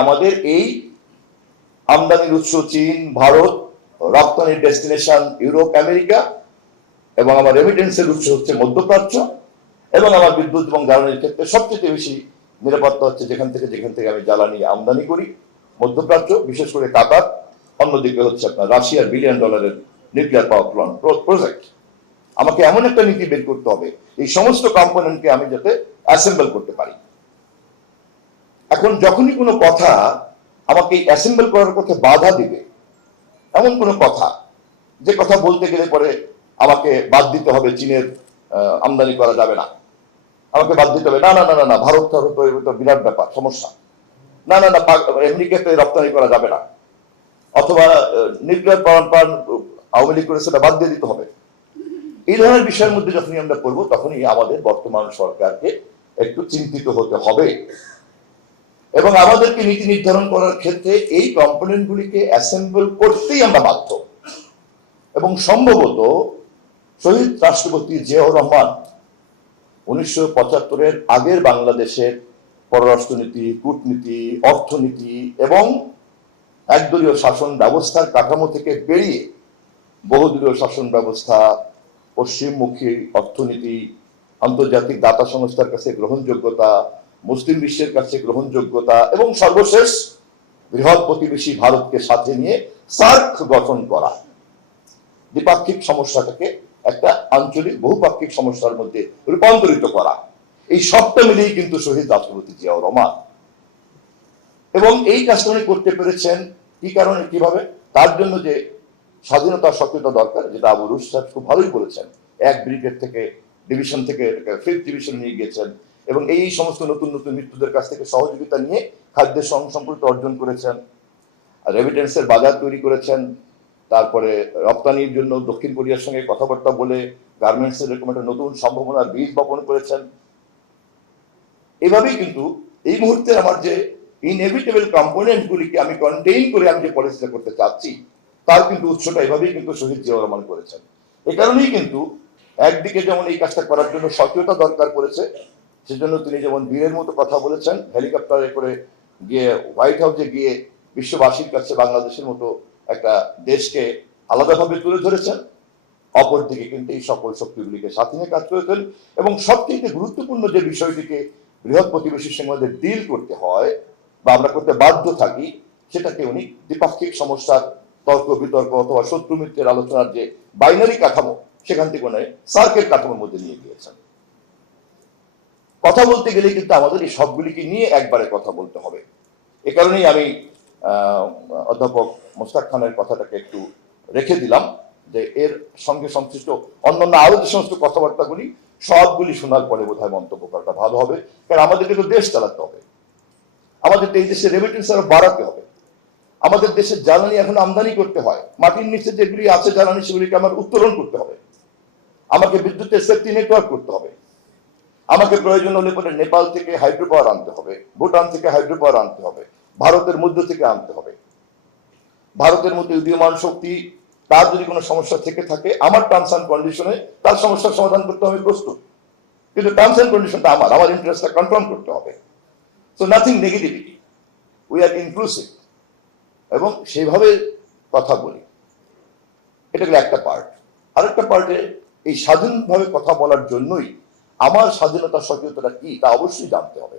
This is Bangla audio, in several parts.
আমাদের এই আমদানির উৎস চীন, ভারত, রপ্তানির ডেস্টিনেশন ইউরোপ, আমেরিকা, এবং আমার রেমিটেন্সের উৎস হচ্ছে মধ্যপ্রাচ্য, এবং আমার বিদ্যুৎ এবং জ্বালানির ক্ষেত্রে সবচেয়ে বেশি নিরাপত্তা হচ্ছে যেখান থেকে আমি জ্বালানি আমদানি করি, মধ্যপ্রাচ্য, বিশেষ করে কাতার। অন্যদিকে হচ্ছে আপনার রাশিয়ার $1 billion nuclear power plant project. আমাকে এমন একটা নীতি বের করতে হবে এই সমস্ত কম্পোনেন্টকে আমি যাতে অ্যাসেম্বল করতে পারি। এখন যখনই কোনো কথা আমাকে অ্যাসেম্বল করার পথে বাধা দিবে, এমন কোনো কথা যে কথা বলতে গেলে পরে আমাকে বাদ দিতে হবে, চীনের আমদানি করা যাবে না, আমাকে বাদ দিতে হবে, না না না না না ভারত তো বিরাট ব্যাপার, সমস্যা, না না না আমেরিকাতে রপ্তানি করা যাবে না, অথবা nuclear power plant Awami League করে সেটা বাদ দিয়ে দিতে হবে, এই ধরনের বিষয়ের মধ্যে যখনই আমরা পড়বো তখনই আমাদের বর্তমান সরকারকে একটু চিন্তিত হতে হবে এবং আমাদেরকে নীতি নির্ধারণ করার ক্ষেত্রে এই কম্পোনেন্ট গুলিকে অ্যাসেম্বল করতেই আমরা বাধ্য। এবং সম্ভবত শহীদ রাষ্ট্রপতি জিয়াউর রহমান 1975-এর আগের বাংলাদেশের পররাষ্ট্রনীতি, কূটনীতি, অর্থনীতি এবং একদলীয় শাসন ব্যবস্থার কাঠামো থেকে বেরিয়ে বহুদলীয় শাসন ব্যবস্থা, পশ্চিমমুখী অর্থনীতি, আন্তর্জাতিক দাতা সংস্থার কাছে গ্রহণযোগ্যতা, মুসলিম বিশ্বের কাছে গ্রহণযোগ্যতা এবং সর্বশেষ বৃহৎ প্রতিবেশী ভারতকে সাথে নিয়ে সার্ক গঠন করা, দ্বিপাক্ষিক সমস্যাটাকে একটা আঞ্চলিক বহুপাক্ষিক সমস্যার মধ্যে রূপান্তরিত করা, এই সবটা মিলেই কিন্তু শহীদ রাষ্ট্রপতি জিয়াউর রহমান। এবং এই কাজটা উনি করতে পেরেছেন কি কারণে, কিভাবে? তার জন্য যে স্বাধীনতা সক্রিয়তা দরকার, যেটা আবু রুশ সাহেব খুব ভালোই বলেছেন, 1 ব্রিগেড থেকে ডিভিশন থেকে 5th ডিভিশন নিয়ে গিয়েছেন এবং এই সমস্ত নতুন নতুন মৃত্যুদের কাছ থেকে সহযোগিতা নিয়ে খাদ্যের সম্পর্ক অর্জন করেছেন, রেমিটেন্সের বাজার তৈরি করেছেন, তারপরে রপ্তানির জন্য দক্ষিণ কোরিয়ার সঙ্গে কথাবার্তা বলে গার্মেন্টসের এরকম একটা নতুন সম্ভাবনার বীজ বপন করেছেন। এভাবেই কিন্তু এই মুহূর্তে আমার যে ইনএভিটেবল কম্পোনেন্ট গুলিকে আমি কন্টেইন করে আমি যে পলিসিটা করতে চাচ্ছি তার কিন্তু উৎসটা এভাবেই কিন্তু শহীদ জিয়াউর রহমান করেছেন। এ কারণেই কিন্তু একদিকে যেমন এই কাজটা করার জন্য সক্রিয়তা দরকার পড়েছে, সেজন্য তিনি যেমন বীরের মতো কথা বলেছেন, হেলিকপ্টারে করে গিয়ে হোয়াইট হাউসে গিয়ে বিশ্ববাসীর কাছে বাংলাদেশের মতো একটা দেশকে আলাদাভাবে তুলে ধরেছেন, অপরদিকে কিন্তু এই সকল শক্তিগুলিকে সাথে নিয়ে কাজ করেছেন এবং সবচেয়ে গুরুত্বপূর্ণ যে বিষয়টিকে বৃহৎ প্রতিবেশীর সঙ্গে ডিল করতে হয় বা আমরা করতে বাধ্য থাকি, সেটাকে উনি দ্বিপাক্ষিক সমস্যার তর্ক বিতর্ক অথবা শত্রু মিত্রের আলোচনার যে বাইনারি কাঠামো সেখান থেকে উনি সার্কের কাঠামোর মধ্যে নিয়ে গিয়েছেন। কথা বলতে গেলে কিন্তু আমাদের এই সবগুলিকে নিয়ে একবারে কথা বলতে হবে। এ কারণেই আমি অধ্যাপক মোস্তাক খানের কথাটাকে একটু রেখে দিলাম যে এর সঙ্গে সংশ্লিষ্ট অন্যান্য আরো যে সমস্ত কথাবার্তাগুলি সবগুলি শোনার পরে বোধহয় মন্তব্য করাটা ভালো হবে, কারণ আমাদেরকে তো দেশ চালাতে হবে, আমাদের এই দেশে রেমিটেন্স আরো বাড়াতে হবে, আমাদের দেশের জ্বালানি এখন আমদানি করতে হয়, মাটির নিচে যেগুলি আছে জ্বালানি সেগুলিকে আমার উত্তোলন করতে হবে, আমাকে বিদ্যুতের সেফটি নেটওয়ার্ক করতে হবে, আমাকে প্রয়োজন হলে পরে নেপাল থেকে হাইড্রো পাওয়ার আনতে হবে, ভুটান থেকে হাইড্রো পাওয়ার আনতে হবে, ভারতের মধ্য থেকে আনতে হবে। ভারতের মধ্যে উদীয়মান শক্তি তার যদি কোনো সমস্যা থেকে থাকে আমার টার্মস অ্যান্ড কন্ডিশনে তার সমস্যার সমাধান করতে হবে প্রস্তুত, কিন্তু টার্মস অ্যান্ড কন্ডিশনটা আমার ইন্টারেস্টটা কনফার্ম করতে হবে। So nothing negativity, we are inclusive এবং সেইভাবে কথা বলি, এটা হলো একটা পার্ট। আরেকটা পার্টে এই স্বাধীনভাবে কথা বলার জন্যই আমার স্বাধীনতা সক্রিয়তাটা কি তা অবশ্যই জানতে হবে।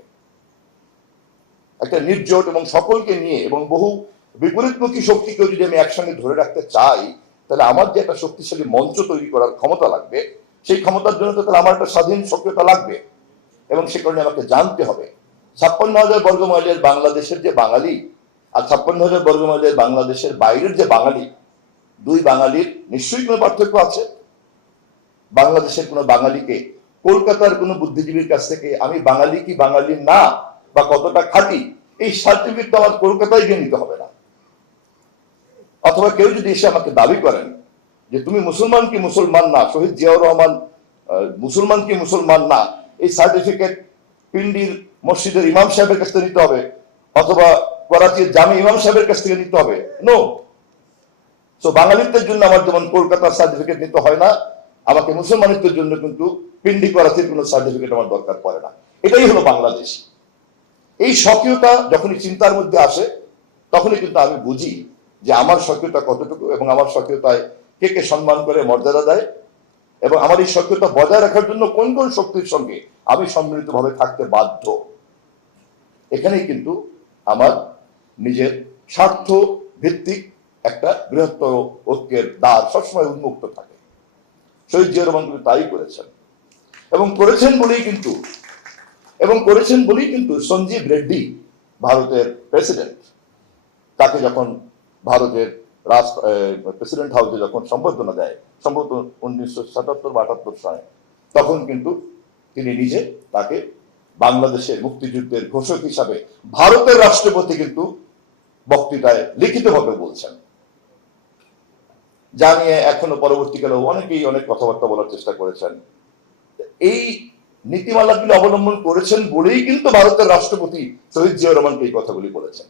একটা নির্জোট এবং সকলকে নিয়ে এবং বহু বিপরীতমুখী শক্তিকেও যদি আমি একসঙ্গে ধরে রাখতে চাই, তাহলে আমার যে একটা শক্তিশালী মঞ্চ তৈরি করার ক্ষমতা লাগবে, সেই ক্ষমতার জন্য তো তাহলে আমার একটা স্বাধীন সক্রিয়তা লাগবে এবং সে কারণে আমাকে জানতে হবে 56,000 বর্গ মাইলের বাংলাদেশের যে বাঙালি আর 56,000 বর্গ মাইলের বাংলাদেশের বাইরের যে বাঙালি, দুই বাঙালির নিশ্চয়ই কোনো পার্থক্য আছে। বাংলাদেশের কোনো বাঙালিকে কলকাতার কোনো বুদ্ধিজীবীর কাছ থেকে আমি বাঙালি কি বাঙালি না বা কতটা খাঁটি এই সার্টিফিকেট আমার কলকাতায় গিয়ে নিতে হবে না। অথবা কেউ যদি এসে আমাকে দাবি করেন যে তুমি মুসলমান কি মুসলমান না, শহীদ জিয়াউর রহমান মুসলমান কি মুসলমান না, এই সার্টিফিকেট পিন্ডির মসজিদের ইমাম সাহেবের কাছ থেকে নিতে হবে অথবা করাচির জামে ইমাম সাহেবের কাছ থেকে নিতে হবে, নো। তো বাঙালিত্বের জন্য আমার যেমন কলকাতার সার্টিফিকেট নিতে হয় না, আমাকে মুসলমানিত্বের জন্য কিন্তু পিন্ডি করাচির কোনো সার্টিফিকেট আমার দরকার পড়ে না। এটাই হলো বাংলাদেশ। এই স্বকীয়তা যখনই চিন্তার মধ্যে আসে তখনই কিন্তু আমি বুঝি যে আমার স্বকীয়তা কতটুকু এবং আমার স্বকীয়তায় কে কে সম্মান করে মর্যাদা দেয় এবং আমার এই স্বকীয়তা বজায় রাখার জন্য কোন কোন শক্তির সঙ্গে আমি সম্মিলিতভাবে থাকতে বাধ্য। এখানেই কিন্তু আমার নিজের স্বার্থ ভিত্তিক একটা বৃহত্তর ঐক্যের দ্বার সবসময় উন্মুক্ত থাকে। শহীদ জিয়া রহমান কিন্তু তাই করেছেন এবং করেছেন বলেই কিন্তু সঞ্জীব রেড্ডি ভারতের প্রেসিডেন্ট, তাকে যখন ভারতের প্রেসিডেন্ট হাউসে যখন সম্বর্ধনা দেয় সম্ভবত 1977 বা 78 সালে, তখন কিন্তু তিনি নিজে তাকে বাংলাদেশের মুক্তিযুদ্ধের ঘোষক হিসাবে ভারতের রাষ্ট্রপতি কিন্তু বক্তৃতায় লিখিতভাবে বলছেন, যা নিয়ে এখনো পরবর্তীকালে অনেকেই অনেক কথাবার্তা বলার চেষ্টা করেছেন। এই নীতিমালাগুলি অবলম্বন করেছেন বলেই কিন্তু ভারতের রাষ্ট্রপতি শহীদ জিয়া রহমানকে এই কথাগুলি বলেছেন।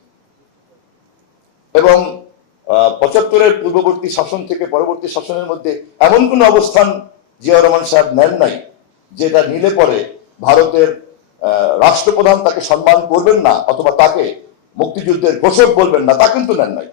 এবং 75-এর পূর্ববর্তী শাসন থেকে পরবর্তী শাসনের মধ্যে এমন কোন অবস্থান জিয়া রহমান সাহেব নেন নাই যেটা নিলে পরে ভারতের রাষ্ট্রপ্রধান তাকে সম্মান করবেন না অথবা তাকে মুক্তিযুদ্ধের ঘোষক বলবেন না, তা কিন্তু নেন নাই।